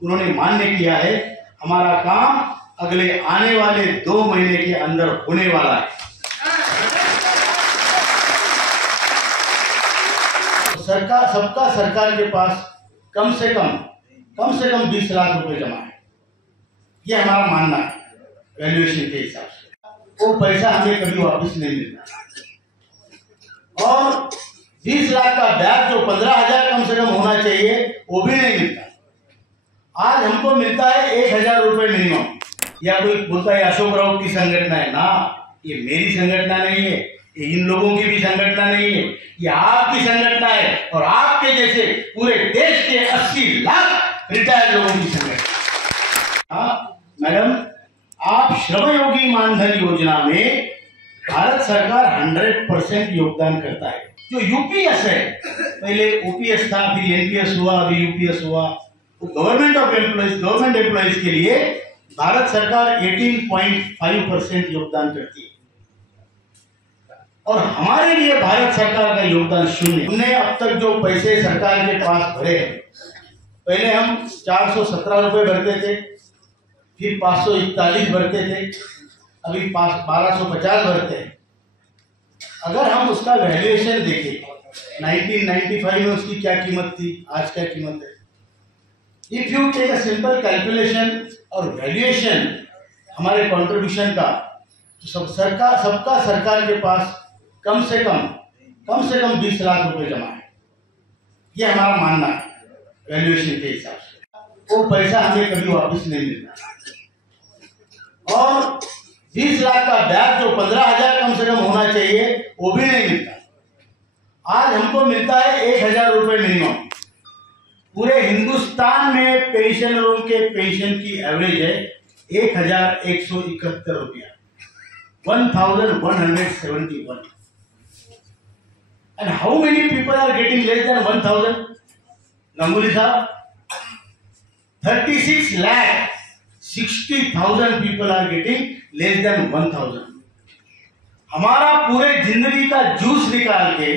उन्होंने मान्य किया है। हमारा काम अगले आने वाले 2 महीने के अंदर होने वाला है। सरकार, सबका सरकार के पास कम से कम 20 लाख रुपए जमा है, ये हमारा मानना है वैल्यूएशन के हिसाब से। वो पैसा हमें कभी वापस नहीं मिलता और 20 लाख का ब्याज जो 15,000 कम से कम होना चाहिए वो भी नहीं मिलता। आज हमको मिलता है 1,000 रुपए मिनिमम। या कोई बोलता है अशोक राउत की संगठना है ना, ये मेरी संगठना नहीं है, ये इन लोगों की भी संगठना नहीं है, ये आपकी संगठना है और आपके जैसे पूरे देश के 80 लाख रिटायर्ड लोगों की संगठना। हाँ मैडम, आप श्रमयोगी मानधन योजना में भारत सरकार 100% योगदान करता है। जो यूपीएस है, पहले ओपीएस था, फिर एनपीएस हुआ, अभी यूपीएस हुआ, तो गवर्नमेंट एम्प्लॉइज के लिए भारत सरकार 18.5% योगदान करती है और हमारे लिए भारत सरकार का योगदान 0। हमने अब तक जो पैसे सरकार के पास भरे हैं, पहले हम 417 रुपए भरते थे, फिर 541 भरते थे, अभी 1250 भरते हैं। अगर हम उसका वैल्यूएशन देखें 1995 में उसकी क्या कीमत थी, आज क्या कीमत है। If you take a simple calculation और वैल्यूएशन हमारे कंट्रीब्यूशन का, तो सबका सरकार के पास कम से कम 20 लाख रुपए जमा है, ये हमारा मानना है वैल्यूएशन के हिसाब से। वो पैसा हमें कभी वापस नहीं मिलता और 20 लाख का ब्याज जो 15,000 कम से कम होना चाहिए वो भी नहीं मिलता। आज हमको मिलता है 1,000 रुपए मिनिमम। पूरे हिंदुस्तान में पेंशनरों के पेंशन की एवरेज है 1,171 रुपया, 1,171। And how many people are getting less than 1,000? Ganguly साहब, 36 lakh 60,000 people are getting less than 1,000। हमारा पूरे जिंदगी का जूस निकाल के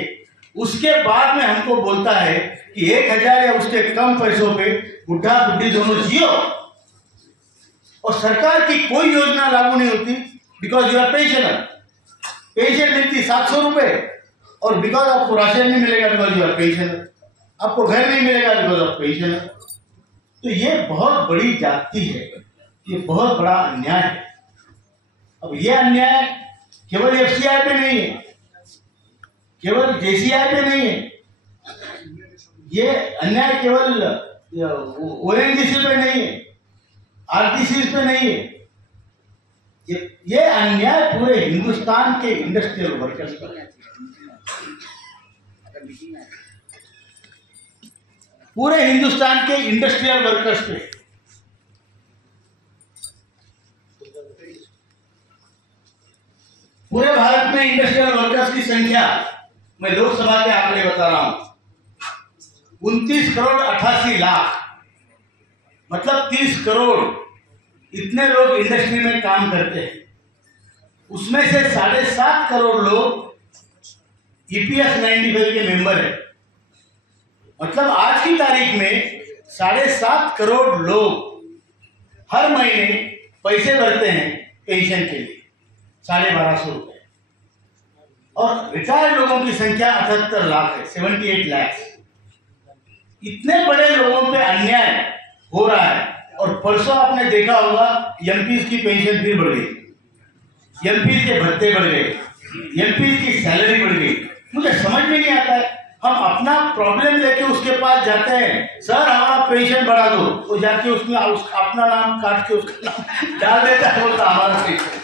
उसके बाद में हमको बोलता है कि 1,000 या उसके कम पैसों पे बुढ़ा बुढ़ी दोनों जियो और सरकार की कोई योजना लागू नहीं होती। Because you are pensioner, pension मिलती 700 रुपए और बिकॉज आपको राशन नहीं मिलेगा बिकॉज यू आर पेंशनर, आपको घर नहीं मिलेगा बिकॉज ऑफ पेंशनर। तो ये बहुत बड़ी जाति है, ये बहुत बड़ा अन्याय है। अब ये अन्याय केवल एफसीआई पे नहीं है, केवल जेसीआई पे नहीं है, ये अन्याय केवल ओएनजीसी पे नहीं है, आरटीसी पे नहीं है, ये अन्याय पूरे हिंदुस्तान के इंडस्ट्रियल वर्कर्स पर है, पूरे हिंदुस्तान के इंडस्ट्रियल वर्कर्स पे। पूरे भारत में इंडस्ट्रियल वर्कर्स की संख्या, मैं लोकसभा के आंकड़े बता रहा हूं, 29 करोड़ 88 लाख, मतलब 30 करोड़ इतने लोग इंडस्ट्री में काम करते हैं। उसमें से 7.5 करोड़ लोग ईपीएस 95 के मेंबर है। मतलब आज की तारीख में 7.5 करोड़ लोग हर महीने पैसे भरते हैं पेंशन के लिए 1,250 रुपए, और रिटायर्ड लोगों की संख्या 78 लाख है, 78 लाख। इतने बड़े लोगों पे अन्याय हो रहा है। और परसों आपने देखा होगा एमपीज की पेंशन फिर बढ़ गई, एमपीज के भत्ते बढ़ गए, एमपीज की सैलरी बढ़ गई। मुझे समझ में नहीं आता है, हम अपना प्रॉब्लम लेके उसके पास जाते हैं, सर हमारा पेंशन बढ़ा दो, वो जाके उसमें अपना नाम काट के उसका नाम डाल देता है, बोलता हमारा पेंशन।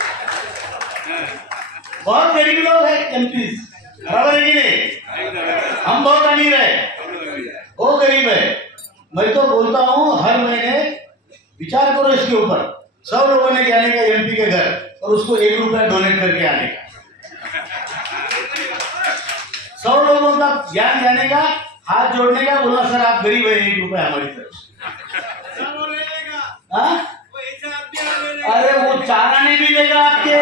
बहुत गरीब लोग हैं एमपीज, बराबर है कि नहीं? हम बहुत अमीर है, वो गरीब है। मैं तो बोलता हूँ हर महीने विचार करो इसके ऊपर, 100 लोगों ने जाने का एमपी के घर और उसको 1 रुपया डोनेट करके आने का, 100 लोगों का ज्ञान जाने का, हाथ जोड़ने का, बोलना सर आप गरीब है 1 रुपया हमारी तरफ से। अरे वो चारा नहीं मिलेगा आपके,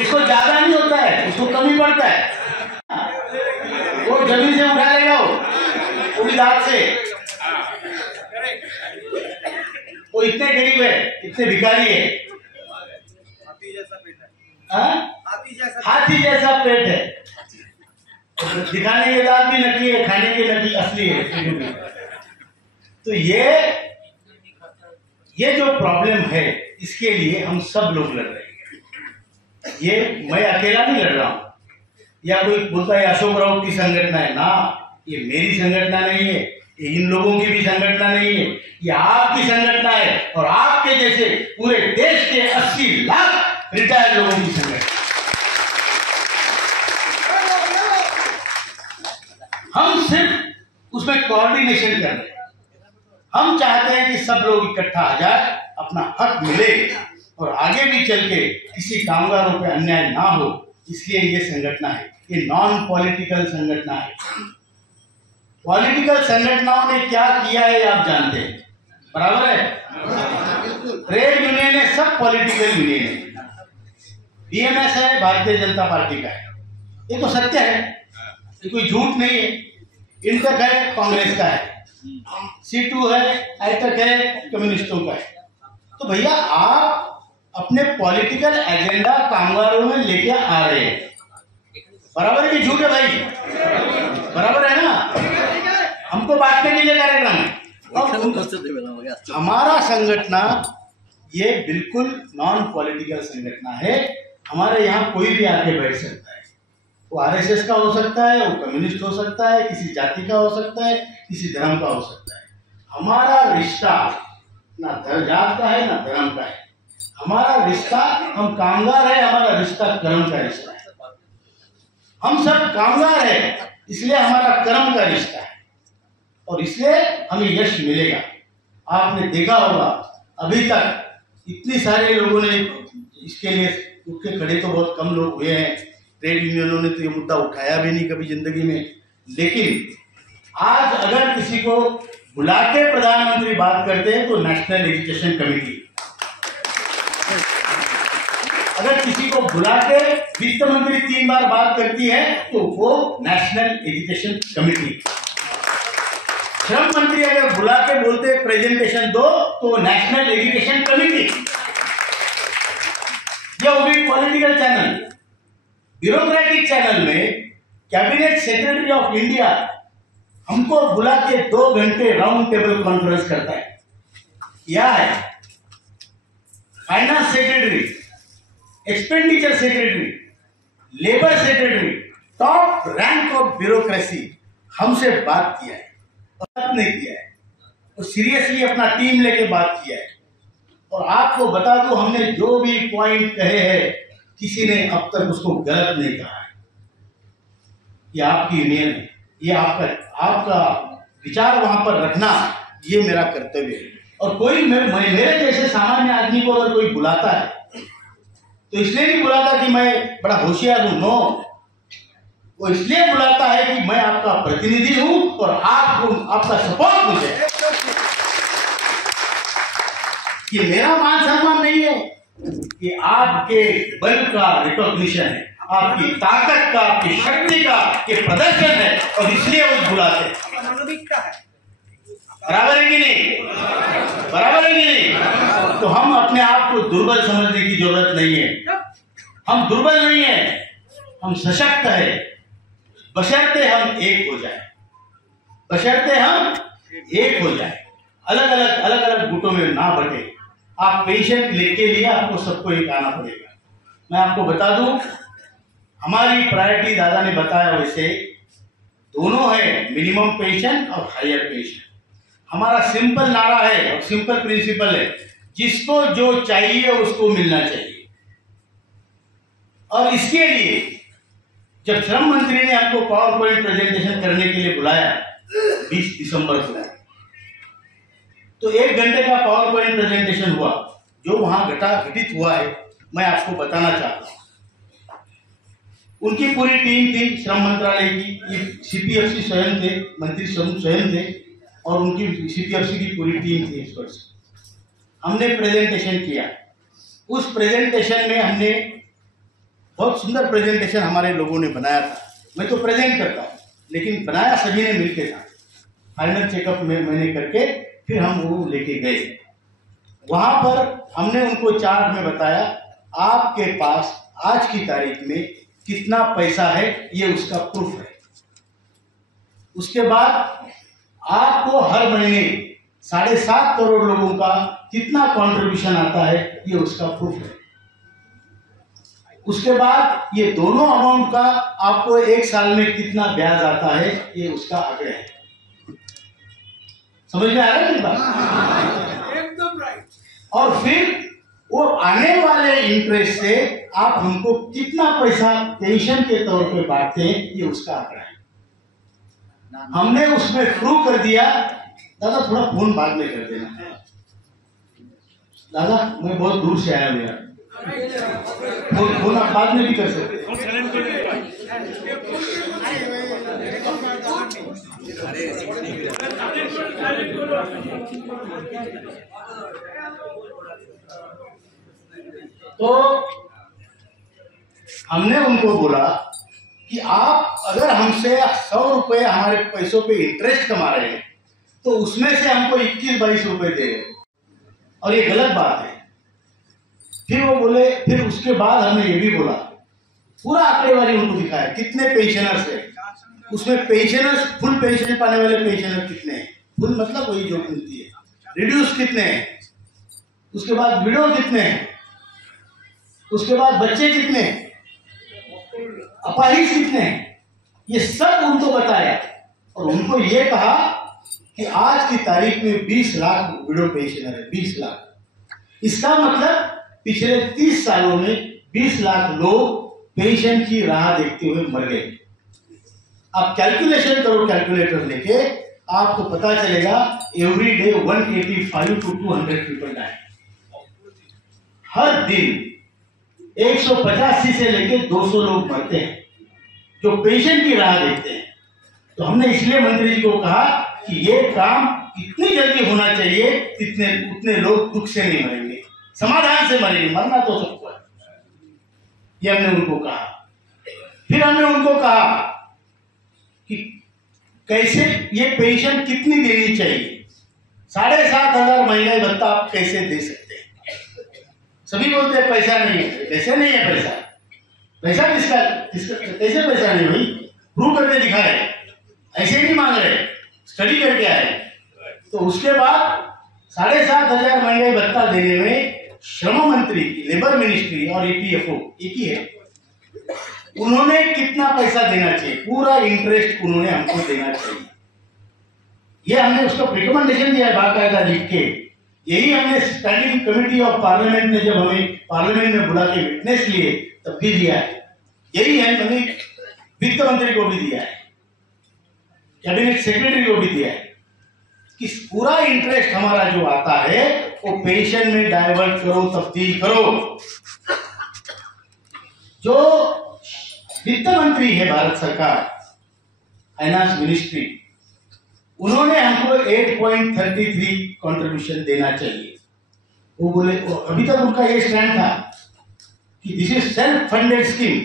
उसको ज्यादा नहीं होता है, उसको कमी पड़ता है, वो जमीन से उठा लेगा वो भी दांत से। वो इतने गरीब है, इतने भिखारी है, हाथी जैसा पेट है। हाथी जैसा पेट है, दिखाने के दांत भी नकली है, खाने के नकली असली है। तो ये जो प्रॉब्लम है, इसके लिए हम सब लोग लड़ रहे हैं। ये मैं अकेला नहीं लड़ रहा हूं, या कोई बोलता है अशोक राउत की संगठन है ना, ये मेरी संगठन नहीं है, ये इन लोगों की भी संगठन नहीं है, ये आपकी संगठन है, और आपके जैसे पूरे देश के 80 लाख रिटायर्ड लोगों की संगठन। हम सिर्फ उसमें कोऑर्डिनेशन कर रहे हैं। हम चाहते हैं कि सब लोग इकट्ठा आ जाए, अपना हक मिले, और आगे भी चल के किसी कामगारों पे अन्याय ना हो, इसलिए ये संगठन है। ये नॉन पॉलिटिकल संगठन है। पॉलिटिकल संगठनों ने क्या किया है आप जानते हैं, बराबर है। ट्रेड यूनियन है, सब पॉलिटिकल यूनियन है। बीएमएस है, भारतीय जनता पार्टी का है, ये तो सत्य है, ये कोई झूठ नहीं है। इंटक है, कांग्रेस का है, C2 है, आईटक है, कम्युनिस्टों का है। तो भैया आप अपने पॉलिटिकल एजेंडा कामगारों में लेके आ रहे हैं, बराबर है कि झूठ है भाई, बराबर है ना। हमको बांटने के लिए कार्यक्रम है। हमारा संगठन ये बिल्कुल नॉन पॉलिटिकल संगठन है। हमारे यहाँ कोई भी आके बैठ सकता है, वो आरएसएस का हो सकता है, वो कम्युनिस्ट हो सकता है, किसी जाति का हो सकता है, किसी धर्म का हो सकता है। हमारा रिश्ता ना जात का है ना धर्म का है। हमारा रिश्ता, हम कामगार है, हमारा रिश्ता कर्म का रिश्ता है। हम सब कामगार है, इसलिए हमारा कर्म का रिश्ता है, और इसलिए हमें यश मिलेगा। आपने देखा होगा अभी तक इतने सारे लोगों ने इसके लिए उठ के खड़े, तो बहुत कम लोग हुए हैं। ट्रेड यूनियनों ने तो ये मुद्दा उठाया भी नहीं कभी जिंदगी में। लेकिन आज अगर किसी को बुला के प्रधानमंत्री बात करते हैं तो नेशनल एजुकेशन कमेटी, अगर किसी को बुला के वित्त मंत्री 3 बार बात करती है तो वो नेशनल एजुकेशन कमेटी। श्रम मंत्री अगर बुला के बोलते प्रेजेंटेशन दो तो नेशनल एजुकेशन कमेटी। ये वो भी पॉलिटिकल चैनल। ब्यूरोक्रेटिक चैनल में कैबिनेट सेक्रेटरी ऑफ इंडिया हमको बुला के 2 घंटे राउंड टेबल कॉन्फ्रेंस करता है। क्या है? Finance secretary, expenditure secretary, labour secretary, top rank of bureaucracy हमसे बात किया है, बात नहीं किया है, तो सीरियसली अपना टीम लेके बात किया है। और आपको बता दूं, हमने जो भी पॉइंट कहे हैं किसी ने अब तक उसको गलत नहीं कहा है। ये आपकी यूनियन है, ये आपका विचार वहां पर रखना ये मेरा कर्तव्य है। और कोई मेरे जैसे सामान्य आदमी को अगर कोई बुलाता है तो इसलिए नहीं बुलाता कि मैं बड़ा होशियार हूं, नो, वो इसलिए बुलाता है कि मैं आपका प्रतिनिधि हूं और आपका सपोर्ट मुझे। ये मेरा मान सम्मान नहीं है, ये आपके बल का रिकॉग्निशन है, आपकी ताकत का, आपकी शक्ति का ये प्रदर्शन है, और इसलिए वो बुलाते हैं। बराबर है कि नहीं? बराबर है कि नहीं? तो हम अपने आप को दुर्बल समझने की जरूरत नहीं है। हम दुर्बल नहीं है, हम सशक्त है, बशर्ते हम एक हो जाए, बशर्ते हम एक हो जाए, अलग अलग गुटों में ना बटे। आप पेंशन लेके लिए आपको सबको एक आना पड़ेगा। मैं आपको बता दूं, हमारी प्रायोरिटी दादा ने बताया वैसे दोनों है, मिनिमम पेंशन और हायर पेंशन। हमारा सिंपल नारा है और सिंपल प्रिंसिपल है, जिसको जो चाहिए उसको मिलना चाहिए। और इसके लिए जब श्रम मंत्री ने हमको पावर पॉइंट प्रेजेंटेशन करने के लिए बुलाया 20 दिसंबर को, तो 1 घंटे का पावर पॉइंट प्रेजेंटेशन हुआ। जो वहां घटित हुआ है मैं आपको बताना चाहता हूं। उनकी पूरी टीम थी श्रम मंत्रालय की, सीपीएफसी स्वयं थे, मंत्री स्वयं थे, और उनकी सीपीएफसी की पूरी टीम थी एक्सपर्ट्स। हमने प्रेजेंटेशन किया। उस प्रेजेंटेशन में हमने बहुत सुंदर प्रेजेंटेशन हमारे लोगों ने बनाया था। मैं तो प्रेजेंट करता हूँ, लेकिन बनाया सभी ने मिलकर था। फाइनल चेकअप में मैंने करके फिर हम वो लेके गए। वहां पर हमने उनको चार्ट में बताया आपके पास आज की तारीख में कितना पैसा है, ये उसका प्रूफ है। उसके बाद आपको हर महीने 7.5 करोड़ लोगों का कितना कंट्रीब्यूशन आता है, ये उसका प्रूफ है। उसके बाद ये दोनों अमाउंट का आपको 1 साल में कितना ब्याज आता है, ये उसका आंकड़े है। समझ में आ रहा है मेरी बात? एकदम राइट। और फिर वो आने वाले इंटरेस्ट से आप उनको कितना पैसा पेंशन के तौर पे बांटते हैं, ये उसका आंकड़ा है। हमने उसमें प्रूव कर दिया। दादा थोड़ा फोन बाद में कर देना। दादा मैं बहुत दूर से आया हूँ यार, फोन आप बाद में भी कर सकते हैं। तो हमने उनको बोला कि आप अगर हमसे 100 रुपए हमारे पैसों पे इंटरेस्ट कमा रहे हैं तो उसमें से हमको 21-22 रुपए दे रहे हैं, और ये गलत बात है। फिर वो बोले, फिर उसके बाद हमने ये भी बोला, पूरा आंकड़ेवारी उनको दिखाया कितने पेंशनर्स है, उसमें पेंशनर्स फुल पेंशन पाने वाले पेंशनर कितने हैं, फुल मतलब वही जो मिलती है, रिड्यूस कितने हैं, उसके बाद विडो कितने हैं, उसके बाद बच्चे कितने हैं, अपाहिज कितने हैं, ये सब उनको बताया। और उनको ये कहा कि आज की तारीख में 20 लाख विडो पेंशनर है, 20 लाख। इसका मतलब पिछले 30 सालों में 20 लाख लोग पेंशन की राह देखते हुए मर गए। आप कैलकुलेशन करो कैलकुलेटर लेके, आपको पता चलेगा every day 185 to 200 people die. हर दिन 185 से लेके 200 लोग मरते हैं जो पेंशन की राह देखते हैं। तो हमने इसलिए मंत्री जी को कहा कि ये काम इतनी जल्दी होना चाहिए, उतने लोग दुख से नहीं मरेंगे, समाधान से मरेंगे। मरना तो सबको है, ये हमने उनको कहा। फिर हमने उनको कहा कि कैसे ये पेंशन कितनी देनी चाहिए, 7,500 महंगाई भत्ता आप कैसे दे सकते हैं। सभी बोलते हैं पैसा नहीं है, पैसा नहीं है, पैसा किसका कैसे पैसा नहीं भाई, प्रूव करके दिखाए, ऐसे ही नहीं मांग रहे, स्टडी करके आए। तो उसके बाद 7,500 महंगाई भत्ता देने में श्रम मंत्री, लेबर मिनिस्ट्री और ईपीएफओ एक ही है, उन्होंने कितना पैसा देना चाहिए, पूरा इंटरेस्ट उन्होंने हमको देना चाहिए। ये हमने उसका रिकमेंडेशन दिया है बाकायदा लिख के। यही हमने स्टैंडिंग कमेटी ऑफ पार्लियामेंट ने जब हमें पार्लियामेंट में बुला के विटनेस लिए तब भी दिया है। यही है मैंने वित्त मंत्री को भी दिया है, कैबिनेट सेक्रेटरी को भी दिया है कि पूरा इंटरेस्ट हमारा जो आता है वो पेंशन में डाइवर्ट करो, तब्दील करो। जो वित्त मंत्री है भारत सरकार, फाइनेंस मिनिस्ट्री, उन्होंने हमको 8.33 कंट्रीब्यूशन देना चाहिए। वो बोले, अभी तक उनका ये स्टैंड था कि this is self funded scheme,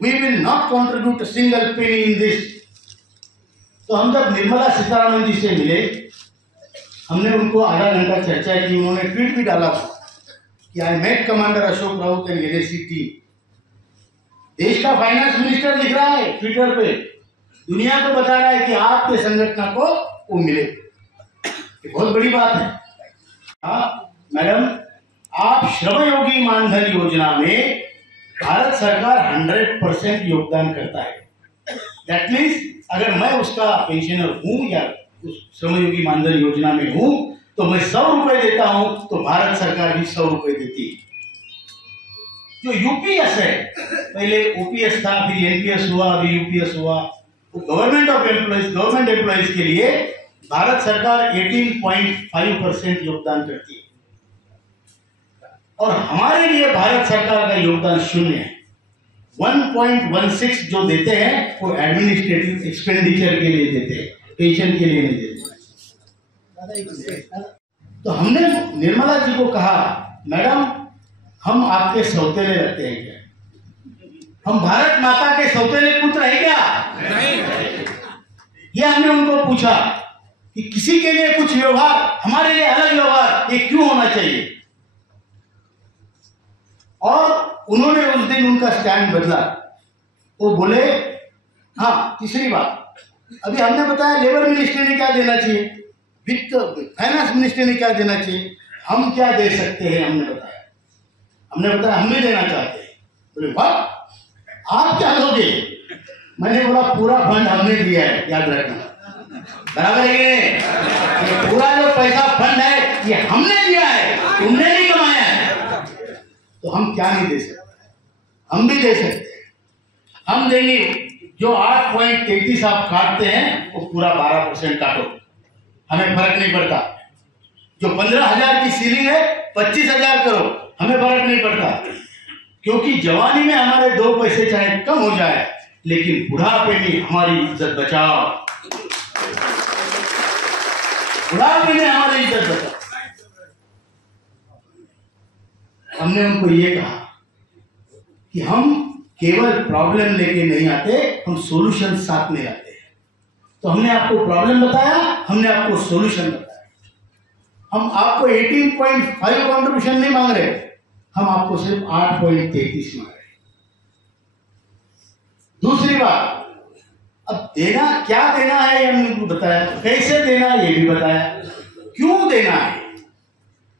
we will not contribute single penny in this. तो हम जब निर्मला सीतारमण जी से मिले, हमने उनको आधा घंटा चर्चा की। उन्होंने ट्वीट भी डाला कि I met commander Ashok Raut and NAC team. देश का फाइनेंस मिनिस्टर लिख रहा है ट्विटर पे, दुनिया को बता रहा है कि आपके संगठन को वो मिले, ये बहुत बड़ी बात है। हाँ मैडम, आप श्रमयोगी मानधन योजना में भारत सरकार 100% योगदान करता है। दैट मीन्स अगर मैं उसका पेंशनर हूं या उस श्रमयोगी मानधन योजना में हूं तो मैं 100 रुपए देता हूं तो भारत सरकार भी 100 रुपए देती है। जो यूपीएस है, पहले ओपीएस था, फिर एनपीएस हुआ, अभी यूपीएस हुआ, तो गवर्नमेंट एम्प्लॉइज के लिए भारत सरकार 18.5% योगदान करती है और हमारे लिए भारत सरकार का योगदान 0 है। 1.16 जो देते हैं वो एडमिनिस्ट्रेटिव एक्सपेंडिचर के लिए देते हैं, पेंशन के लिए नहीं देते। तो हमने निर्मला जी को कहा, मैडम हम आपके सौतेले लगते हैं क्या? हम भारत माता के सौतेले पुत्र है क्या? नहीं। ये हमने उनको पूछा। कि किसी के लिए कुछ व्यवहार, हमारे लिए अलग व्यवहार, ये क्यों होना चाहिए। और उन्होंने उस दिन उनका स्टैंड बदला। वो बोले, हाँ तीसरी बात, अभी हमने बताया लेबर मिनिस्ट्री ने क्या देना चाहिए, वित्त फाइनेंस मिनिस्ट्री ने क्या देना चाहिए, हम क्या दे सकते हैं हमने बताया हम भी देना चाहते हैं। बोले वाह, आप क्या दोगे। मैंने बोला पूरा फंड हमने दिया है, याद रखना, बराबर है कि ये पूरा जो पैसा फंड है ये हमने दिया है, तुमने नहीं कमाया है। तो हम क्या नहीं दे सकते, हम भी दे सकते हैं। हम देंगे जो 8.33 आप काटते हैं वो पूरा 12% काटो, हमें फर्क नहीं पड़ता। जो 15,000 की सीलिंग है 25,000 करो, हमें फर्क नहीं पड़ता, क्योंकि जवानी में हमारे 2 पैसे चाहे कम हो जाए लेकिन बुढ़ापे में हमारी इज्जत बचाओ, बुढ़ापे में हमारी इज्जत बचाओ। हमने उनको ये कहा कि हम केवल प्रॉब्लम लेके नहीं आते, हम सॉल्यूशन साथ में लाते हैं। तो हमने आपको प्रॉब्लम बताया, हमने आपको सॉल्यूशन बताया। हम आपको 18.5 कंट्रीब्यूशन नहीं मांग रहे, हम आपको सिर्फ 8.33 मांग रहे। दूसरी बात, अब देना क्या देना है हमने उनको बताया, कैसे देना है ये भी बताया, क्यों देना है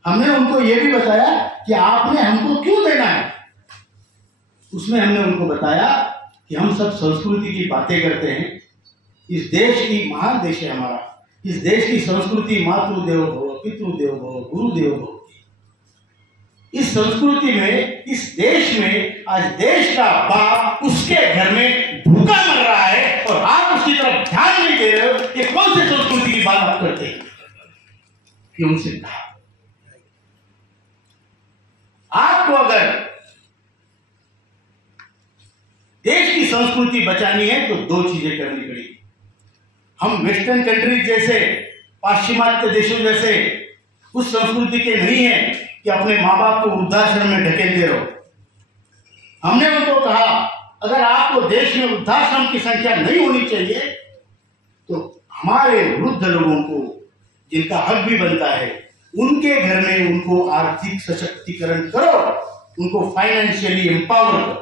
हमने उनको ये भी बताया कि आपने हमको क्यों देना है। उसमें हमने उनको बताया कि हम सब संस्कृति की बातें करते हैं, इस देश की महान देश है हमारा, इस देश की संस्कृति मातृदेवो भव, पितृदेवो भव, गुरुदेवो भव। इस संस्कृति में, इस देश में आज देश का बाप उसके घर में भूखा मर रहा है और आप उसकी तरफ ध्यान नहीं दे रहे हो, ये कौन सी संस्कृति की बात आप करते हैं। कि उनसे कहा आपको अगर देश की संस्कृति बचानी है तो 2 चीजें करनी पड़ेगी। हम वेस्टर्न कंट्रीज जैसे, पाश्चिमात्य देशों जैसे उस संस्कृति के नहीं है कि अपने माँ बाप को वृद्धाश्रम में ढकेलते रहो। हमने उनको कहा अगर आपको देश में वृद्धाश्रम की संख्या नहीं होनी चाहिए तो हमारे वृद्ध लोगों को जिनका हक भी बनता है उनके घर में उनको आर्थिक सशक्तिकरण करो, उनको फाइनेंशियली एम्पावर करो।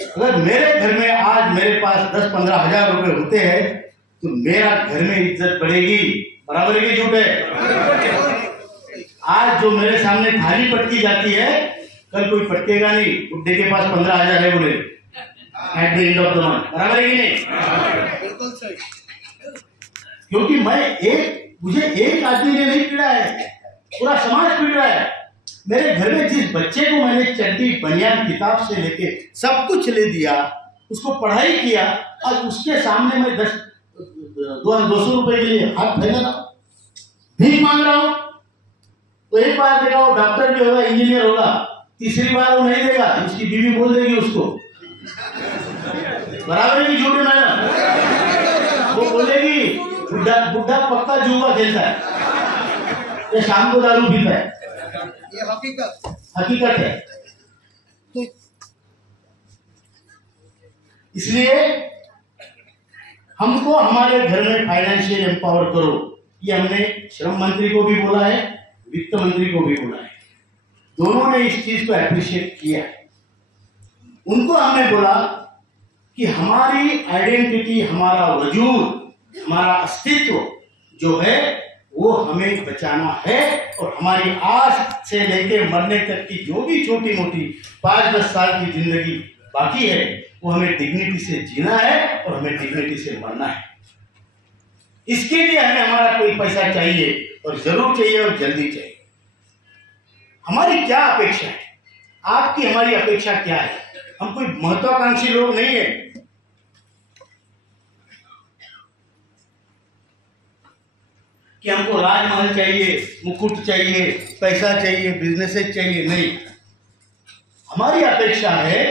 अगर मेरे घर में आज मेरे पास 10-15 हजार रुपए होते हैं तो मेरा घर में इज्जत बढ़ेगी, बराबर की झूठ है। आज जो मेरे सामने थाली पटकी जाती है कल कोई पटकेगा नहीं, बुड्ढे के पास 15,000 है बोले at the end of the month, बराबर है कि नहीं। बिल्कुल सही। क्योंकि मुझे एक आदमी ने नहीं पीड़ा है, पूरा समाज पीड़ रहा है। मेरे घर में जिस बच्चे को मैंने चड्डी बनियान किताब से लेके सब कुछ ले दिया, उसको पढ़ाई किया, आज उसके सामने मैं 200 रुपए के लिए हाथ फैला रहा हूं, भीख मांग रहा हूं। तो एक बार देखा वो डॉक्टर भी होगा, इंजीनियर होगा, तीसरी बार वो नहीं देगा, उसकी बीवी बोल देगी उसको, बराबर की झूठ मैडम। वो बोलेगी बुढ़ा पक्का जुआ खेलता है, ये शाम को दारू पीता है, ये हकीकत है। तो इसलिए हमको हमारे घर में फाइनेंशियल एम्पावर करो, ये हमने श्रम मंत्री को भी बोला है, वित्त मंत्री को भी बोला है, दोनों ने इस चीज को अप्रिशिएट किया है। उनको हमने बोला कि हमारी आइडेंटिटी, हमारा वजूद, हमारा अस्तित्व जो है वो हमें बचाना है और हमारी आज से लेकर मरने तक की जो भी छोटी मोटी 5-10 साल की जिंदगी बाकी है वो हमें डिग्निटी से जीना है और हमें डिग्निटी से मरना है। इसके लिए हमें हमारा कोई पैसा चाहिए और जरूर चाहिए और जल्दी चाहिए। हमारी क्या अपेक्षा है, आपकी हमारी अपेक्षा क्या है। हम कोई महत्वाकांक्षी लोग नहीं है। कि हमको राजमहल चाहिए, मुकुट चाहिए, पैसा चाहिए, बिजनेसेस चाहिए, नहीं। हमारी अपेक्षा है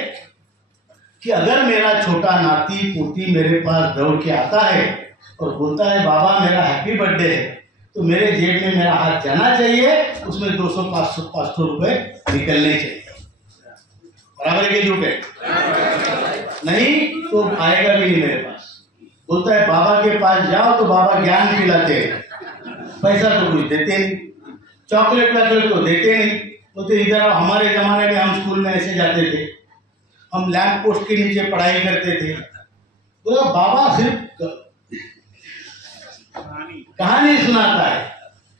कि अगर मेरा छोटा नाती पोती मेरे पास दौड़ के आता है और बोलता है बाबा मेरा हैप्पी बर्थडे है, तो मेरे जेब में मेरा हाथ जाना चाहिए, उसमें 200-500 रुपए निकलने चाहिए, बराबर के झूठ है। नहीं तो आएगा भी नहीं मेरे पास। बोलता है बाबा के पास जाओ तो बाबा ज्ञान पिलाते हैं, पैसा तो कुछ देते नहीं, चॉकलेट वॉकलेट तो देते नहीं। तो इधर हमारे जमाने में हम स्कूल में ऐसे जाते थे, हम लैंप पोस्ट के नीचे पढ़ाई करते थे। तो बाबा सिर्फ कहानी सुनाता है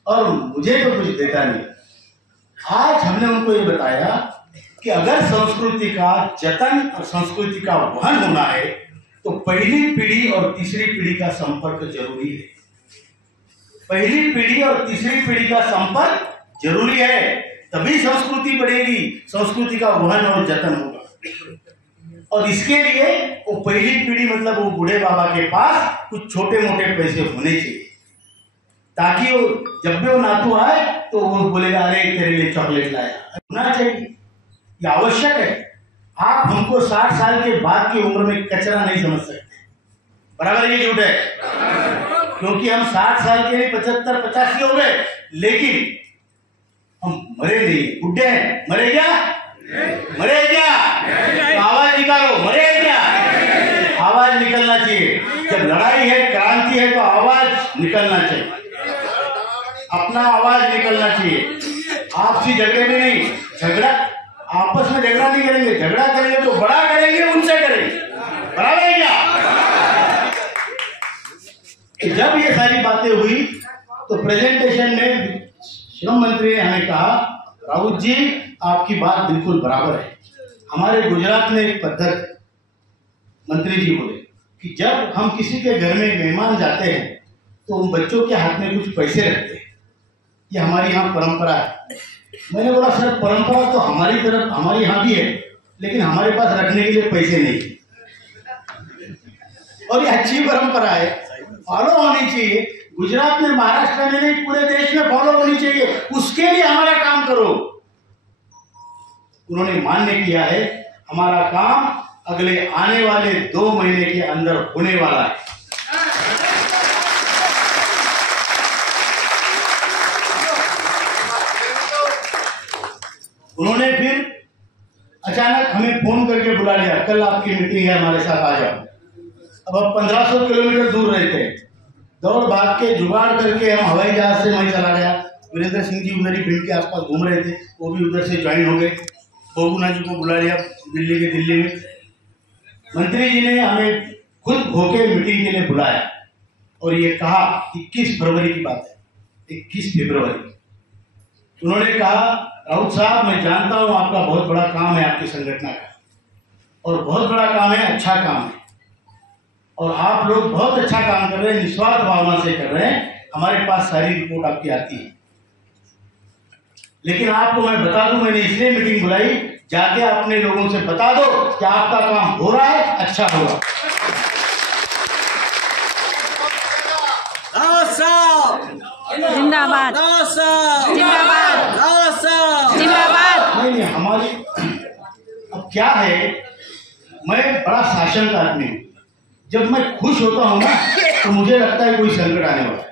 और मुझे तो कुछ देता नहीं। आज हमने उनको ये बताया कि अगर संस्कृति का जतन और संस्कृति का वहन होना है तो पहली पीढ़ी और तीसरी पीढ़ी का संपर्क जरूरी है। पहली पीढ़ी और तीसरी पीढ़ी का संपर्क जरूरी है, तभी संस्कृति बढ़ेगी, संस्कृति का वहन और जतन होगा। और इसके लिए वो पहली पीढ़ी मतलब वो बूढ़े बाबा के पास कुछ छोटे मोटे पैसे होने चाहिए, ताकि वो जब भी वो नातू आए तो वो बोलेगा अरे तेरे लिए चॉकलेट लाया, होना चाहिए। ये आवश्यक है। आप हमको 60 साल के बाद की उम्र में कचरा नहीं समझ सकते, बराबर ये झूठ है, क्योंकि हम 60 साल के लिए 75-85 हो गए, लेकिन हम मरे नहीं, बुढ़े हैं। मरे क्या? मरे क्या? तो आवाज निकालो, मरे क्या? आवाज निकलना चाहिए। जब लड़ाई है, क्रांति है, तो आवाज निकलना चाहिए, अपना आवाज निकलना चाहिए। आपसी झगड़े में नहीं, झगड़ा आपस में झगड़ा नहीं करेंगे, झगड़ा करेंगे तो बड़ा करेंगे, उनसे करेंगे, बराबर है क्या? जब ये सारी बातें हुई तो प्रेजेंटेशन में श्रम मंत्री ने हमें कहा राउत जी आपकी बात बिल्कुल बराबर है। हमारे गुजरात में एक पद्धति, मंत्री जी बोले कि जब हम किसी के घर में मेहमान जाते हैं तो उन बच्चों के हाथ में कुछ पैसे रखते हैं, ये हमारी यहाँ परंपरा है। मैंने बोला सर परंपरा तो हमारी तरफ हमारे यहाँ भी है, लेकिन हमारे पास रखने के लिए पैसे नहीं, और ये अच्छी परंपरा है, फॉलो होनी चाहिए। गुजरात में, महाराष्ट्र में नहीं, पूरे देश में फॉलो होनी चाहिए। उसके लिए हमारा काम करो। उन्होंने मान्य किया है, हमारा काम अगले आने वाले 2 महीने के अंदर होने वाला है। उन्होंने फिर अचानक हमें फोन करके बुला लिया, कल आपकी मीटिंग है, हमारे साथ आ जाओ। अब हम 1500 किलोमीटर दूर रहते हैं, दौड़ भाग के जुगाड़ करके हम हवाई जहाज से मैं चला गया। वीरेंद्र सिंह जी उधर ही फील्ड के आसपास घूम रहे थे, वो भी उधर से ज्वाइन हो गए। बोगुना जी को बुला लिया दिल्ली में। मंत्री जी ने हमें खुद होके मीटिंग के लिए बुलाया और ये कहा 21 फरवरी की बात है, 21 फरवरी। उन्होंने कहा राउत साहब मैं जानता हूं आपका बहुत बड़ा काम है, आपकी संगठन का, और बहुत बड़ा काम है, अच्छा काम है, और आप लोग बहुत अच्छा काम कर रहे हैं, निस्वार्थ भावना से कर रहे हैं। हमारे पास सारी रिपोर्ट आपकी आती है, लेकिन आपको मैं बता दूं, मैंने इसलिए मीटिंग बुलाई, जाके अपने लोगों से बता दो कि आपका काम हो रहा है, अच्छा होगा। जिंदाबाद जिंदाबाद जिंदाबाद। नहीं हमारी अब क्या है, मैं बड़ा शासन का आदमी हूँ। जब मैं खुश होता हूँ ना तो मुझे लगता है कोई संकट आने वाला है।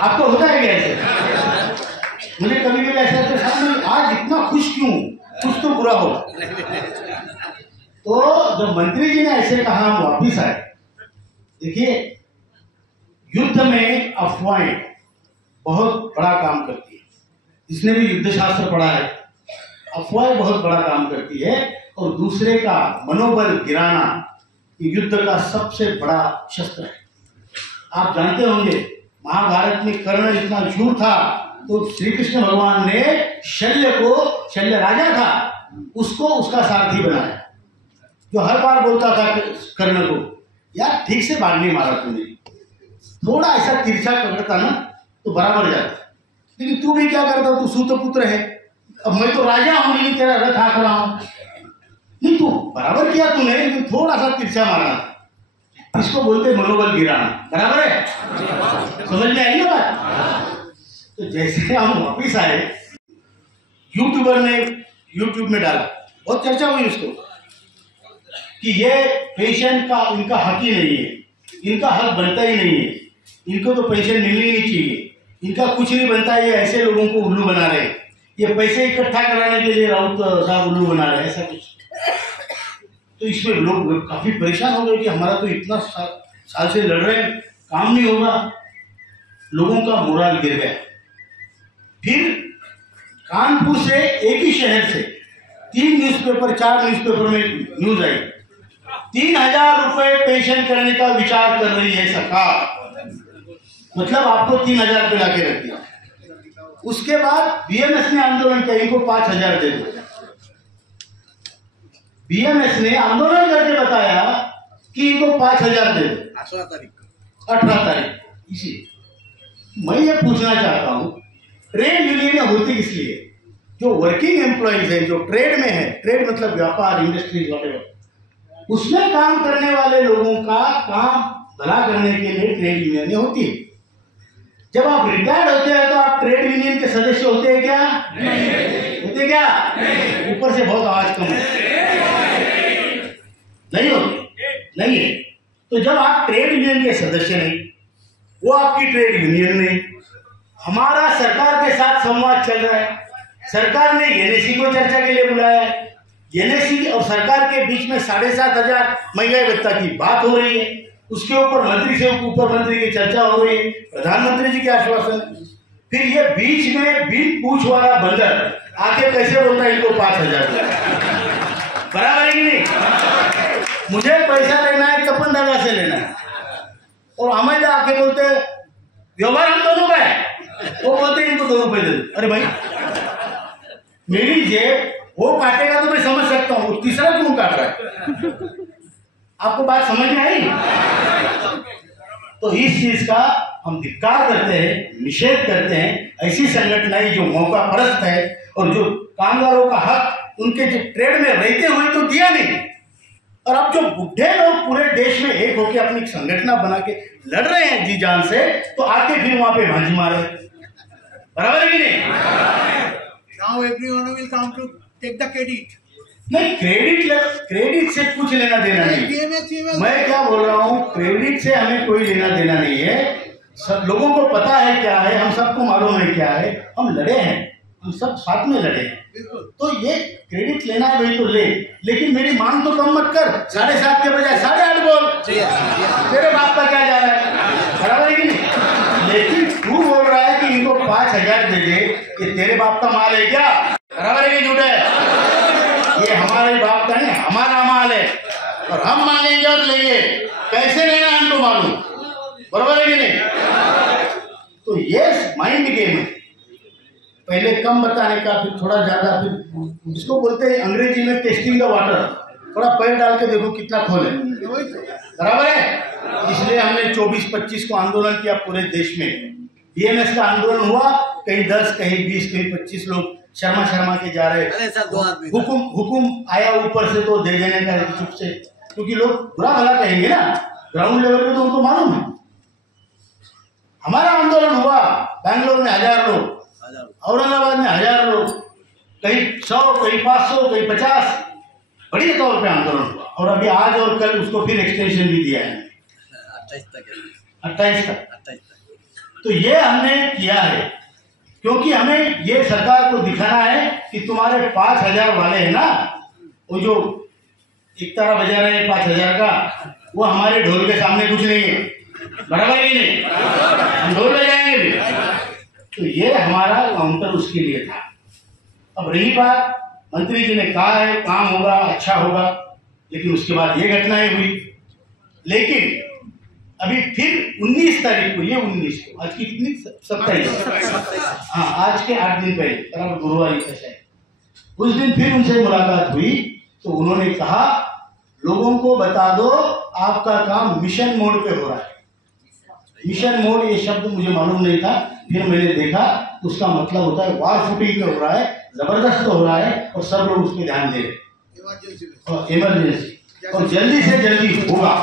आपको होता है क्या ऐसे? मुझे कभी कभी ऐसा लगता है आज इतना खुश क्यों, कुछ तो बुरा हो। तो जब मंत्री जी ने ऐसे कहा हम वापिस आए। देखिए युद्ध में अफवाहें बहुत बड़ा काम करती है, जिसने भी युद्ध शास्त्र पढ़ा है, अफवाहें बहुत बड़ा काम करती है, और दूसरे का मनोबल गिराना युद्ध का सबसे बड़ा शस्त्र है। आप जानते होंगे महाभारत में कर्ण इतना शूर था तो श्री कृष्ण भगवान ने शल्य राजा था, उसको उसका सारथी बनाया, जो हर बार बोलता था कर्ण को यार ठीक से बाढ़ नहीं मारा तूने, थोड़ा ऐसा तिरछा पकड़ता ना तो बराबर जाता, लेकिन तू भी क्या करता, तू सूतपुत्र है, अब मैं तो राजा हूं लेकिन तेरा रथ हाँक रहा हूं, नहीं तू बराबर किया तूने, लेकिन थोड़ा सा तिरछा मारना, इसको बोलते मनोबल गिराना, बराबर है? समझ में आई ना बात? तो जैसे हम वापिस आए, यूट्यूबर ने यूट्यूब में डाला, बहुत चर्चा हुई उसको कि ये पेंशन का इनका हक ही नहीं है, इनका हक बनता ही नहीं है, इनको तो पेंशन मिलनी नहीं चाहिए, इनका कुछ नहीं बनता है, ये ऐसे लोगों को उल्लू बना रहे, ये पैसे इकट्ठा कराने के लिए राउत साहब उल्लू बना रहे, ऐसा कुछ। तो इसमें लोग काफी परेशान हो गए कि हमारा तो इतना साल से लड़ रहे हैं, काम नहीं होगा, लोगों का मोरल गिर गया। फिर कानपुर से, एक ही शहर से 3 न्यूज़पेपर 4 न्यूज़पेपर में न्यूज आई, 3000 रुपए पेंशन करने का विचार कर रही है सरकार। मतलब आपको 3000 रुपये ला के रख दिया। उसके बाद बीएमएस ने आंदोलन किया, इनको 5000 दे दो। बीएमएस ने आंदोलन करके बताया कि इनको 5000 दे दो 18 तारीख। इसी मैं ये पूछना चाहता हूं, ट्रेड यूनियन होती किस लिए? जो वर्किंग एम्प्लॉइज है, जो ट्रेड में है, ट्रेड मतलब व्यापार, इंडस्ट्रीज, वॉटेवर, उसमें काम करने वाले लोगों का काम भला करने के लिए ट्रेड यूनियन होती है। जब आप रिटायर्ड होते हैं तो आप ट्रेड यूनियन के सदस्य होते हैं क्या? होते क्या? ऊपर से बहुत आवाज कम है, नहीं होते, नहीं है। तो जब आप ट्रेड यूनियन के सदस्य नहीं, वो आपकी ट्रेड यूनियन नहीं। हमारा सरकार के साथ संवाद चल रहा है, सरकार ने एनएसी को चर्चा के लिए बुलाया है। एनएसी और सरकार के बीच में 7500 महंगाई भत्ता की बात हो रही है, उसके ऊपर मंत्री से ऊपर मंत्री की चर्चा हो रही है, प्रधानमंत्री जी के आश्वासन। फिर ये बीच में बिन पूछ वाला बंदर आके कैसे बोलता है इनको 5000 बराबर है कि नहीं? मुझे पैसा लेना है तपन दादा से लेना है, और हमें आके बोलते व्यवहार हम दोनों का है, वो बोलते इनको 2 रुपए दे दो। अरे भाई, मेरी जेब वो काटेगा तो मैं समझ सकता हूँ, तीसरा क्यों काट रहा है? आपको बात समझ में आई? तो इस चीज का हम धिक्कार करते हैं, निषेध करते हैं। ऐसी संगठनाएं जो मौका परस्त है और जो कामगारों का हक उनके जो ट्रेड में रहते हुए तो दिया नहीं, और अब जो बुढ़े लोग पूरे देश में एक होकर अपनी संगठना बना के लड़ रहे हैं जी जान से, तो आके फिर वहां पे भांजी मारे। बराबर है कि नहीं? Now everyone will come to take the credit. नहीं, क्रेडिट से कुछ लेना देना नहीं। मैं क्या बोल रहा हूँ, क्रेडिट से हमें कोई लेना देना नहीं है। सब लोगों को पता है क्या है, हम सबको मालूम है क्या है। हम लड़े हैं, हम सब साथ में लड़े हैं। तो ये क्रेडिट लेना है भाई तो ले, लेकिन मेरी मांग तो कम मत कर। 7:30 के बजाय 8:30 बोल। तेरे बाप का क्या जा रहा है? बराबर है कि नहीं? लेकिन तू बोल रहा है कि इनको 5000 दे दे, ये तेरे बाप का माल है क्या? बराबर है कि झूठ है? ये हमारे बाप का नहीं, हमारा माल है, और हम मांगेंगे और लेंगे। कैसे लेना है हमको मालूम। बराबर है कि नहीं? तो ये माइंड गेम है, पहले कम बताने का, फिर थोड़ा ज्यादा, फिर इसको बोलते हैं अंग्रेजी में टेस्टिंग द वाटर। थोड़ा पैर डाल के देखो कितना खोले। बराबर है? इसलिए हमने 24-25 को आंदोलन किया पूरे देश में। बीएमएस का आंदोलन हुआ, कहीं 10, कहीं 20, कहीं 25 लोग शर्मा के जा रहे। हुकुम आया ऊपर से तो दे देने का चुप से, क्योंकि लोग बुरा भला कहेंगे ना, ग्राउंड लेवल पे तो उनको मालूम है। हमारा आंदोलन हुआ, बैंगलोर में 1000 लोग, औरंगाबाद में 1000 लोग, कहीं 100, कहीं 500, कहीं 50, बड़ी तौर पे आंदोलन हुआ। और अभी आज और कल उसको फिर एक्सटेंशन भी दिया है 28 तक। तो ये हमने किया है क्योंकि हमें ये सरकार को दिखाना है कि तुम्हारे 5000 वाले हैं ना, वो जो एक तारा बजा रहे हैं 5000 का, वो हमारे ढोल के सामने कुछ नहीं है। बराबर ही नहीं, हम ढोल बजाएंगे भी। तो ये हमारा काउंटर उसके लिए था। अब रही बात, मंत्री जी ने कहा है काम होगा, अच्छा होगा, लेकिन उसके बाद ये घटनाएं हुई। लेकिन अभी फिर 19 तारीख को, ये 19 को, आज की कितनी, 27, हाँ, आज के 8 दिन पहले, बराबर गुरुवार ही था शायद, उस दिन फिर उनसे मुलाकात हुई। तो उन्होंने कहा लोगों को बता दो आपका काम मिशन मोड पे हो रहा है। मिशन मोड ये शब्द मुझे मालूम नहीं था, फिर मैंने देखा उसका मतलब होता है वार फुटिंग पे हो रहा है, जबरदस्त हो रहा है, और सब लोग उस पर ध्यान दे रहे, और इमरजेंसी, और जल्दी से जल्दी होगा।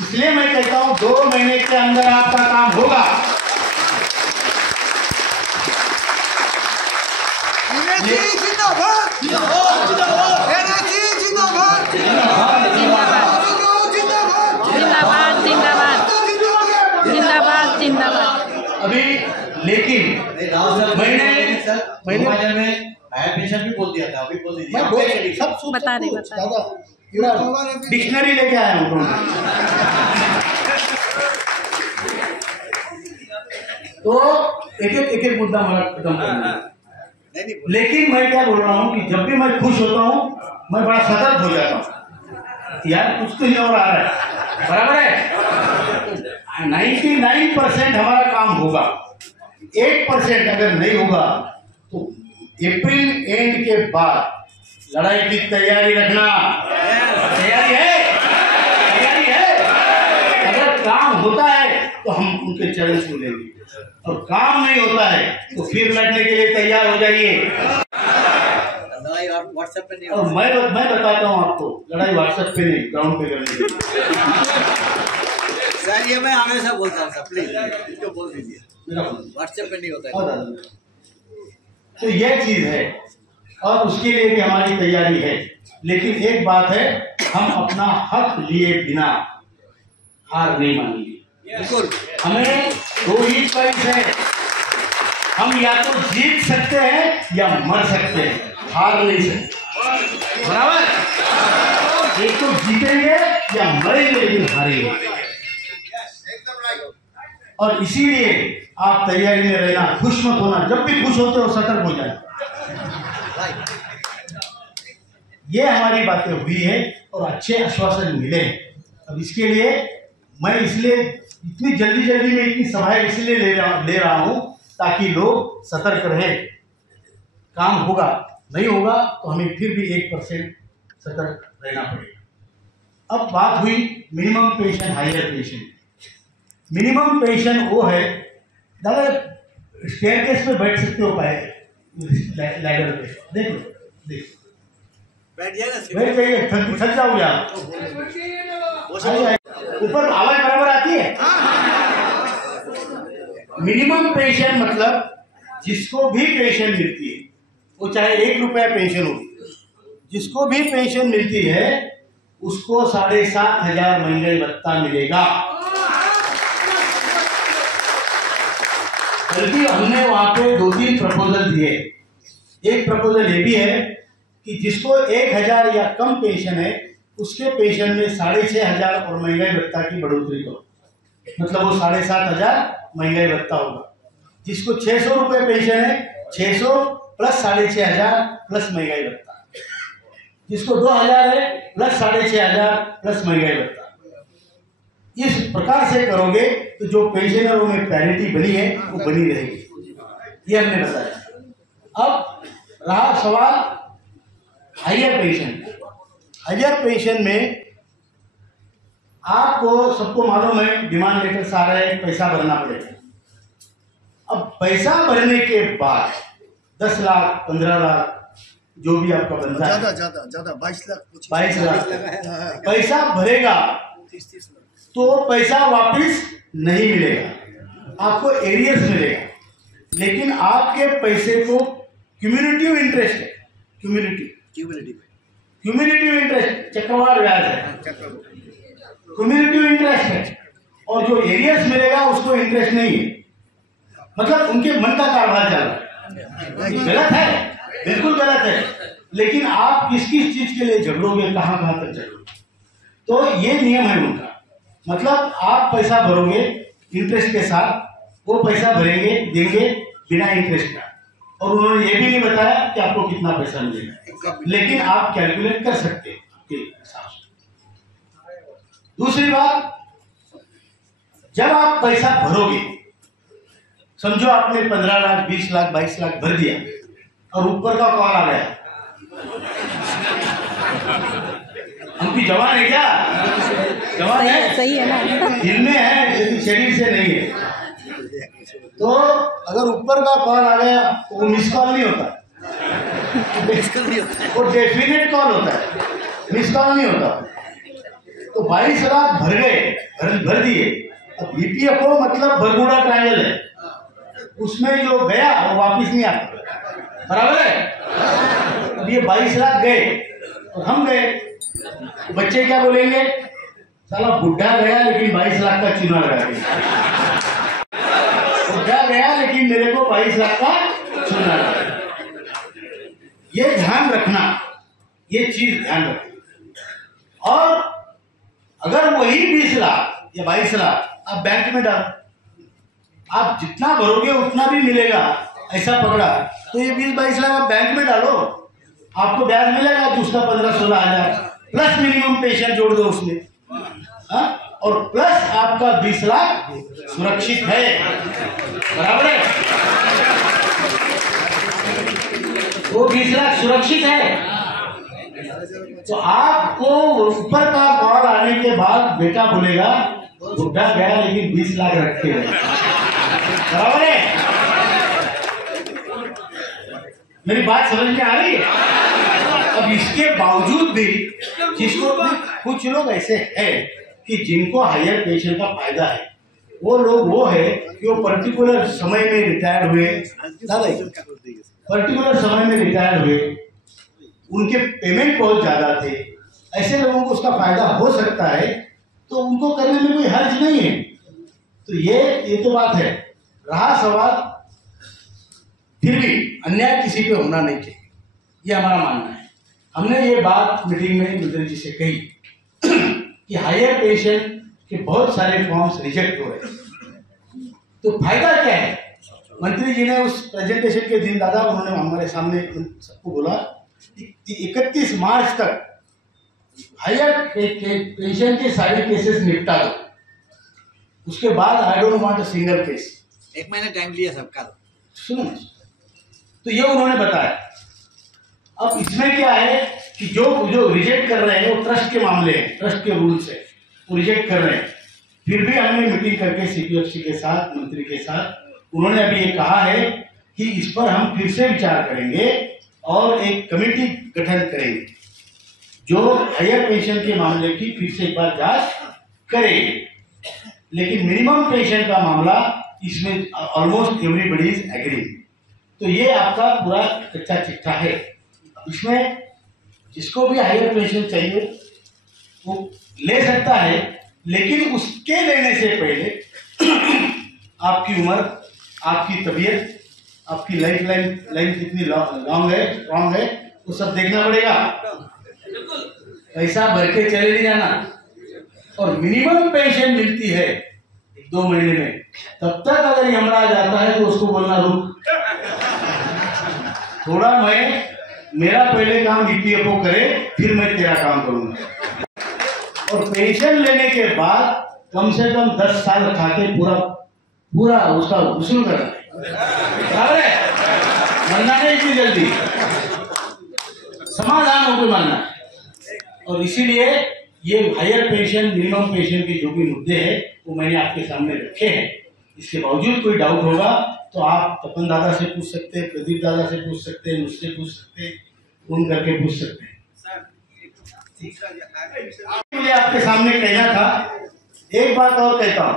इसलिए मैं कहता हूं 2 महीने के अंदर आपका काम होगा। अभी लेकिन मैंने पेशेंट भी बोल दिया था, अभी बोल दीजिए। सब बता रहे डिक्शनरी लेके आया हूँ। तो एक एक मुद्दा हमारा खत्म करना। लेकिन मैं क्या बोल रहा हूँ कि जब भी मैं खुश होता हूँ मैं बड़ा सतर्क हो जाता हूँ, यार कुछ तो नहीं हो रहा है, बराबर है। 99% हमारा काम होगा, 1% अगर नहीं होगा तो अप्रैल एंड के बाद लड़ाई की तैयारी रखना। तैयारी है, तैयारी है। अगर काम होता है तो हम उनके चरण छू लेंगे, और काम नहीं होता है तो फिर लड़ने के लिए तैयार हो जाइए। लड़ाई व्हाट्सएप पे नहीं, और मैं बताता हूँ आपको, लड़ाई व्हाट्सएप पे नहीं, ग्राउंड पे करनी है। सर ये मैं हमेशा बोलता हूँ, प्लीज इसको बोल दीजिए, व्हाट्सएप पे नहीं होता है। तो यह चीज है, और उसके लिए भी हमारी तैयारी है। लेकिन एक बात है, हम अपना हक लिए बिना हार नहीं मानेंगे। बिल्कुल, हमें दो ही चॉइस है, हम या तो जीत सकते हैं या मर सकते हैं, हार नहीं सकते, बराबर। एक तो जीतेंगे या मरेंगे, लेकिन हारेंगे। और इसीलिए आप तैयारी में रहना, खुश मत होना। जब भी खुश होते हो सतर्क हो जाए। ये हमारी बातें हुई है और अच्छे आश्वासन मिले हैं। अब इसके लिए मैं इसलिए इतनी जल्दी में इतनी सभाएं इसलिए ले रहा हूं ताकि लोग सतर्क रहे। काम होगा, नहीं होगा तो हमें फिर भी 1% सतर्क रहना पड़ेगा। अब बात हुई minimum pension, higher pension. Minimum pension वो है, दादा स्टेयरकेस पे बैठ सकते हो, पाए लैडर पे, देखो बैठ जाएगा, बैठ जाइए, थक जाओगे आप। ऊपर आवाज बराबर आती है। मिनिमम पेंशन मतलब जिसको भी पेंशन मिलती है, वो चाहे 1 रुपया पेंशन हो, जिसको भी पेंशन मिलती है उसको 7,500 महंगाई भत्ता मिलेगा। बल्कि हमने वहां पे 2-3 प्रपोजल दिए। एक प्रपोजल ये भी है कि जिसको 1,000 या कम पेंशन है उसके पेंशन में 6,500 और महंगाई भत्ता की बढ़ोतरी करो, मतलब वो 7,500 महंगाई भत्ता होगा। जिसको 600 रुपये पेंशन है, 600 प्लस 6,500 प्लस महंगाई भत्ता। जिसको 2,000 है प्लस 6,500 प्लस महंगाई भत्ता। इस प्रकार से करोगे तो जो पेंशनरों में पैरिटी बनी है वो बनी रहेगी, ये हमने बताया। अब रहा सवाल हायर पेंशन। हायर पेंशन में आपको सबको मालूम है डिमांड लेटर्स आ रहे हैं, पैसा भरना पड़ेगा। अब पैसा भरने के बाद 10 लाख 15 लाख जो भी आपका बनता है, ज्यादा 22 लाख 22 लाख पैसा भरेगा तो पैसा वापस नहीं मिलेगा, आपको एरियर्स मिलेगा। लेकिन आपके पैसे को क्यूमुलेटिव इंटरेस्ट है, क्यूमुलेटिव इंटरेस्ट चक्रवात ब्याज है, क्यूमुलेटिव इंटरेस्ट है। और जो एरियर्स मिलेगा उसको इंटरेस्ट नहीं है, मतलब उनके मन का कारोबार चल रहा है। गलत है, बिल्कुल गलत है। लेकिन आप किस किस चीज के लिए झगड़ोगे, कहां कहां तक झगड़ोगे, तो ये नियम है उनका। मतलब आप पैसा भरोगे इंटरेस्ट के साथ, वो पैसा भरेंगे देंगे बिना इंटरेस्ट का, और उन्होंने ये भी नहीं बताया कि आपको कितना पैसा मिलेगा, लेकिन आप कैलकुलेट कर सकते हैं आपके हिसाब से। दूसरी बात, जब आप पैसा भरोगे, समझो आपने 15 लाख 20 लाख 22 लाख भर दिया और ऊपर का कॉल आ गया, हमकी जवान है क्या? जवान है, सही है ना, दिल में है लेकिन शरीर से नहीं है। तो अगर ऊपर का कॉल आ गया तो वो मिस कॉल नहीं होता, वो डेफिनेट कॉल होता है, मिस कॉल नहीं होता। तो 22 लाख भर गए, भर दिए। अब ईपीएफओ मतलब बरमूडा ट्रायंगल है, उसमें जो गया वो वापिस नहीं आता, बराबर है। अब ये 22 लाख गए और हम गए, बच्चे क्या बोलेंगे, साला बुढ़ा गया लेकिन 22 लाख का चूना लगा दिया, बुढ़ा गया लेकिन मेरे को 22 लाख का चूना लगा। ये ध्यान रखना, ये चीज ध्यान रखना। और अगर वही 20 लाख या 22 लाख आप बैंक में डालो, आप जितना भरोगे उतना भी मिलेगा, ऐसा पकड़ा तो ये 20-22 लाख आप बैंक में डालो, आपको ब्याज मिलेगा तो उसका 15-16 हजार प्लस मिनिमम पेंशन जोड़ दो उसमें, हाँ, और प्लस आपका 20 लाख सुरक्षित है, बराबर है, वो 20 लाख सुरक्षित है। तो आपको ऊपर का कॉल आने के बाद बेटा बोलेगा बुढ़ा गया लेकिन 20 लाख रखे हुए, बराबर है, मेरी बात समझ में आ रही है। अब इसके बावजूद भी जिसको कुछ लोग ऐसे हैं कि जिनको हायर पेंशन का फायदा है, वो लोग वो है कि वो पर्टिकुलर समय में रिटायर हुए, पर्टिकुलर समय में रिटायर हुए, उनके पेमेंट बहुत ज्यादा थे, ऐसे लोगों को उसका फायदा हो सकता है, तो उनको करने में कोई हर्ज नहीं है। तो ये तो बात है। रहा सवाल, फिर भी अन्याय किसी पे होना नहीं चाहिए, ये हमारा मानना है। हमने ये बात मीटिंग में मंत्री जी से कही कि हायर पेंशन के बहुत सारे फॉर्म्स रिजेक्ट हो रहे हैं, तो फायदा क्या है। मंत्री जी ने उस प्रेजेंटेशन के दिन दादा उन्होंने हमारे सामने सबको बोला 31 मार्च तक हायर पेंशन के सारे केसेस निपटा दो, उसके बाद I don't want a single case. 1 महीना टाइम लिया सबका, सुनो, तो ये उन्होंने बताया। अब इसमें क्या है कि जो रिजेक्ट कर रहे हैं वो ट्रस्ट के मामले हैं, ट्रस्ट के रूल्स है, वो रिजेक्ट कर रहे हैं। फिर भी हमने मीटिंग करके सीपीएफसी के साथ, मंत्री के साथ, उन्होंने अभी ये कहा है कि इस पर हम फिर से विचार करेंगे और एक कमेटी गठन करेंगे जो हायर पेंशन के मामले की फिर से एक बार जांच करेंगे। लेकिन मिनिमम पेंशन का मामला इसमें ऑलमोस्ट एवरीबडी इज एग्री। तो ये आपका पूरा कच्चा चिट्ठा है। इसमें जिसको भी हायर पेंशन चाहिए वो ले सकता है, लेकिन उसके लेने से पहले आपकी उम्र, आपकी तबीयत, आपकी लाइफ कितनी लॉन्ग है, स्ट्रॉन्ग है, वो सब देखना पड़ेगा। पैसा भर के चले नहीं जाना। और मिनिमम पेंशन मिलती है 2 महीने में, तब तक अगर यमराज आता है तो उसको बोलना रुक थोड़ा, मेरा पहले काम ईपीएफओ करे, फिर मैं तेरा काम करूंगा। और पेंशन लेने के बाद कम से कम 10 साल खा के पूरा उसका वसूल करना है, मरना नहीं इतनी जल्दी, समाधान होकर मरना है। और इसीलिए ये हायर पेंशन, मिनिमम पेंशन के जो भी मुद्दे हैं वो मैंने आपके सामने रखे हैं। इसके बावजूद कोई डाउट होगा तो आप तपन दादा से पूछ सकते हैं, प्रदीप दादा से पूछ सकते हैं, मुझसे पूछ सकते हैं, फोन करके पूछ सकते हैं। मुझे आपके सामने कहना था, एक बात और कहता हूँ,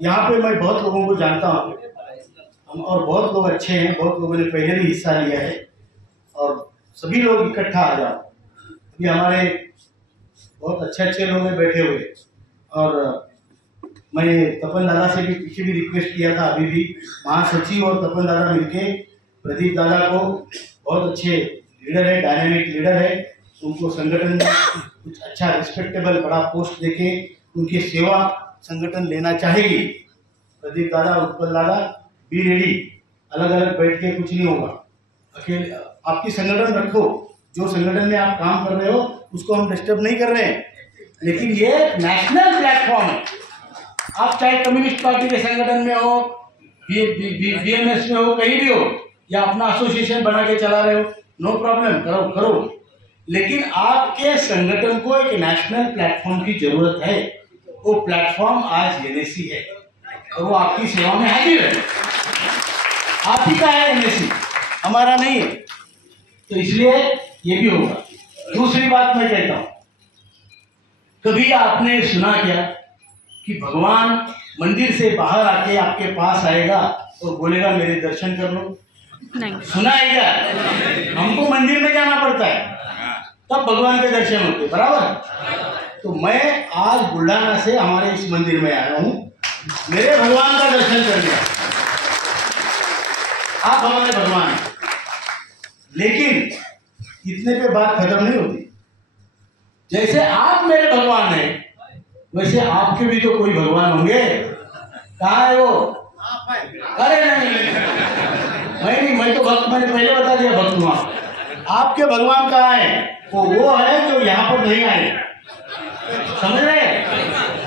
यहाँ पे मैं बहुत लोगों को जानता हूँ और बहुत लोग अच्छे हैं, बहुत लोगों ने पहले भी हिस्सा लिया है, और सभी लोग इकट्ठा आ जाओ। अभी हमारे बहुत अच्छे लोग हैं बैठे हुए, और मैं तपन दादा से भी पीछे भी रिक्वेस्ट किया था, अभी भी महासचिव और तपन दादा मिलके प्रदीप दादा को, बहुत अच्छे लीडर है, डायनामिक लीडर है, उनको संगठन में कुछ अच्छा रिस्पेक्टेबल बड़ा पोस्ट देके उनकी सेवा संगठन लेना चाहेगी। प्रदीप दादा, उत्पल दादा, बी रेडी, अलग अलग बैठ के कुछ नहीं होगा, अकेले आपकी संगठन रखो, जो संगठन में आप काम कर रहे हो उसको हम डिस्टर्ब नहीं कर रहे हैं, लेकिन ये नेशनल प्लेटफॉर्म है। आप चाहे कम्युनिस्ट पार्टी के संगठन में हो, बीएमएस में हो, कहीं भी हो, या अपना एसोसिएशन बना के चला रहे हो, नो प्रॉब्लम, करो, लेकिन आपके संगठन को एक नेशनल प्लेटफॉर्म की जरूरत है। वो प्लेटफॉर्म आज एनएसी है और वो आपकी सेवा में हाजिर है। आप ही का है एनएसी, हमारा नहीं है, तो इसलिए ये भी होगा। दूसरी बात मैं कहता हूं, कभी आपने सुना क्या कि भगवान मंदिर से बाहर आके आपके पास आएगा और बोलेगा मेरे दर्शन कर लो? नहीं सुना है क्या? हमको मंदिर में जाना पड़ता है तब भगवान के दर्शन होते, बराबर। तो मैं आज बुल्ढाना से हमारे इस मंदिर में आया हूं, मेरे भगवान का दर्शन कर लिया। आप हमारे भगवान हैं, लेकिन इतने पे बात खत्म नहीं होती। जैसे आप मेरे भगवान हैं, वैसे आपके भी तो कोई भगवान होंगे। कहाँ है वो? अरे नहीं, मैं तो भक्त, मैंने पहले बता दिया भक्त हुआ। आपके भगवान कहाँ है? वो है जो यहाँ पर नहीं आए, समझ रहे?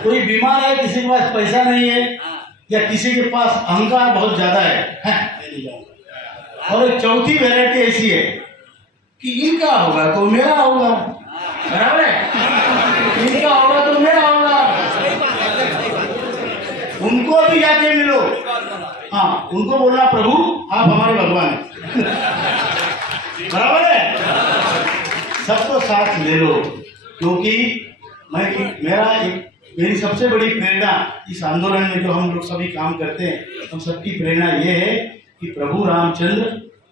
कोई बीमार है, किसी के पास पैसा नहीं है, या किसी के पास अहंकार बहुत ज्यादा है, और एक चौथी वैरायटी ऐसी है कि इनका होगा तो मेरा होगा, बराबर है? इनका होगा तो मेरा होगा। उनको भी जाके मिलो, हाँ, उनको बोलना प्रभु आप हमारे भगवान हैं, बराबर है? सबको साथ ले लो, क्योंकि मेरी सबसे बड़ी प्रेरणा इस आंदोलन में जो हम लोग सभी काम करते हैं, हम सबकी प्रेरणा ये है कि प्रभु रामचंद्र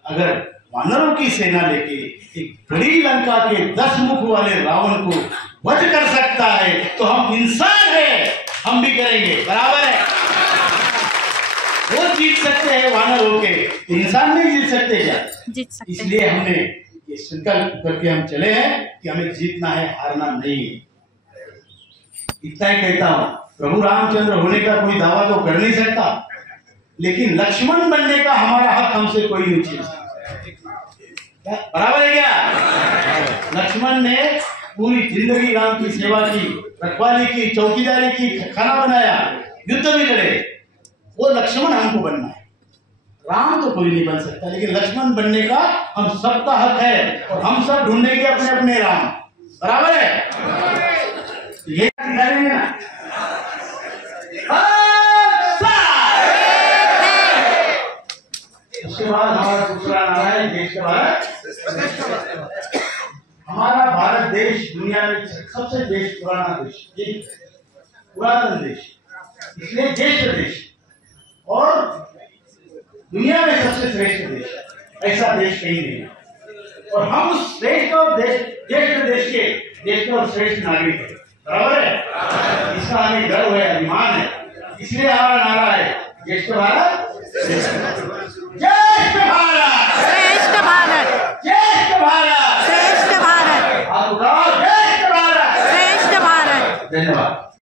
अगर वानरों की सेना लेके एक बड़ी लंका के 10 मुख वाले रावण को वध कर सकता है, तो हम इंसान हैं, हम भी करेंगे, बराबर है? वो जीत सकते हैं वानर होके, इंसान नहीं जीत सकते क्या? जीत सकते। इसलिए हमने ये संकल्प करके हम चले हैं कि हमें जीतना है, हारना नहीं है। इतना ही कहता हूं, प्रभु रामचंद्र होने का कोई दावा तो कर नहीं सकता, लेकिन लक्ष्मण बनने का हमारा हक हमसे कोई नहीं छीन सकता, बराबर है क्या? लक्ष्मण ने पूरी जिंदगी राम की सेवा की, रखवाली की, चौकीदारी की, खाना बनाया, युद्ध भी लड़े। वो लक्ष्मण हमको बनना है। राम तो कोई नहीं बन सकता, लेकिन लक्ष्मण बनने का हम सबका हक है, और हम सब ढूंढेंगे अपने अपने राम, बराबर है? ये करेंगे ना? उसके बाद हमारा दूसरा नारा है देश का भारत। हमारा भारत देश दुनिया में सबसे पुराना देश, पुरातन देश, इसलिए ज्येष्ठ देश, और दुनिया में सबसे श्रेष्ठ देश, ऐसा देश कहीं नहीं है। और हम उस श्रेष्ठ और ज्येष्ठ देश के और श्रेष्ठ नागरिक है, बराबर है? इसका हमें गर्व है, अभिमान है, इसलिए हमारा नारा है ज्येष्ठ भारत, ज्येष्ठ भारत, ज्येष्ठ भारत, श्रेष्ठ भारत, ज्येष्ठ भारत, श्रेष्ठ भारत, आप उठाओ, ज्येष्ठ भारत, श्रेष्ठ भारत। धन्यवाद।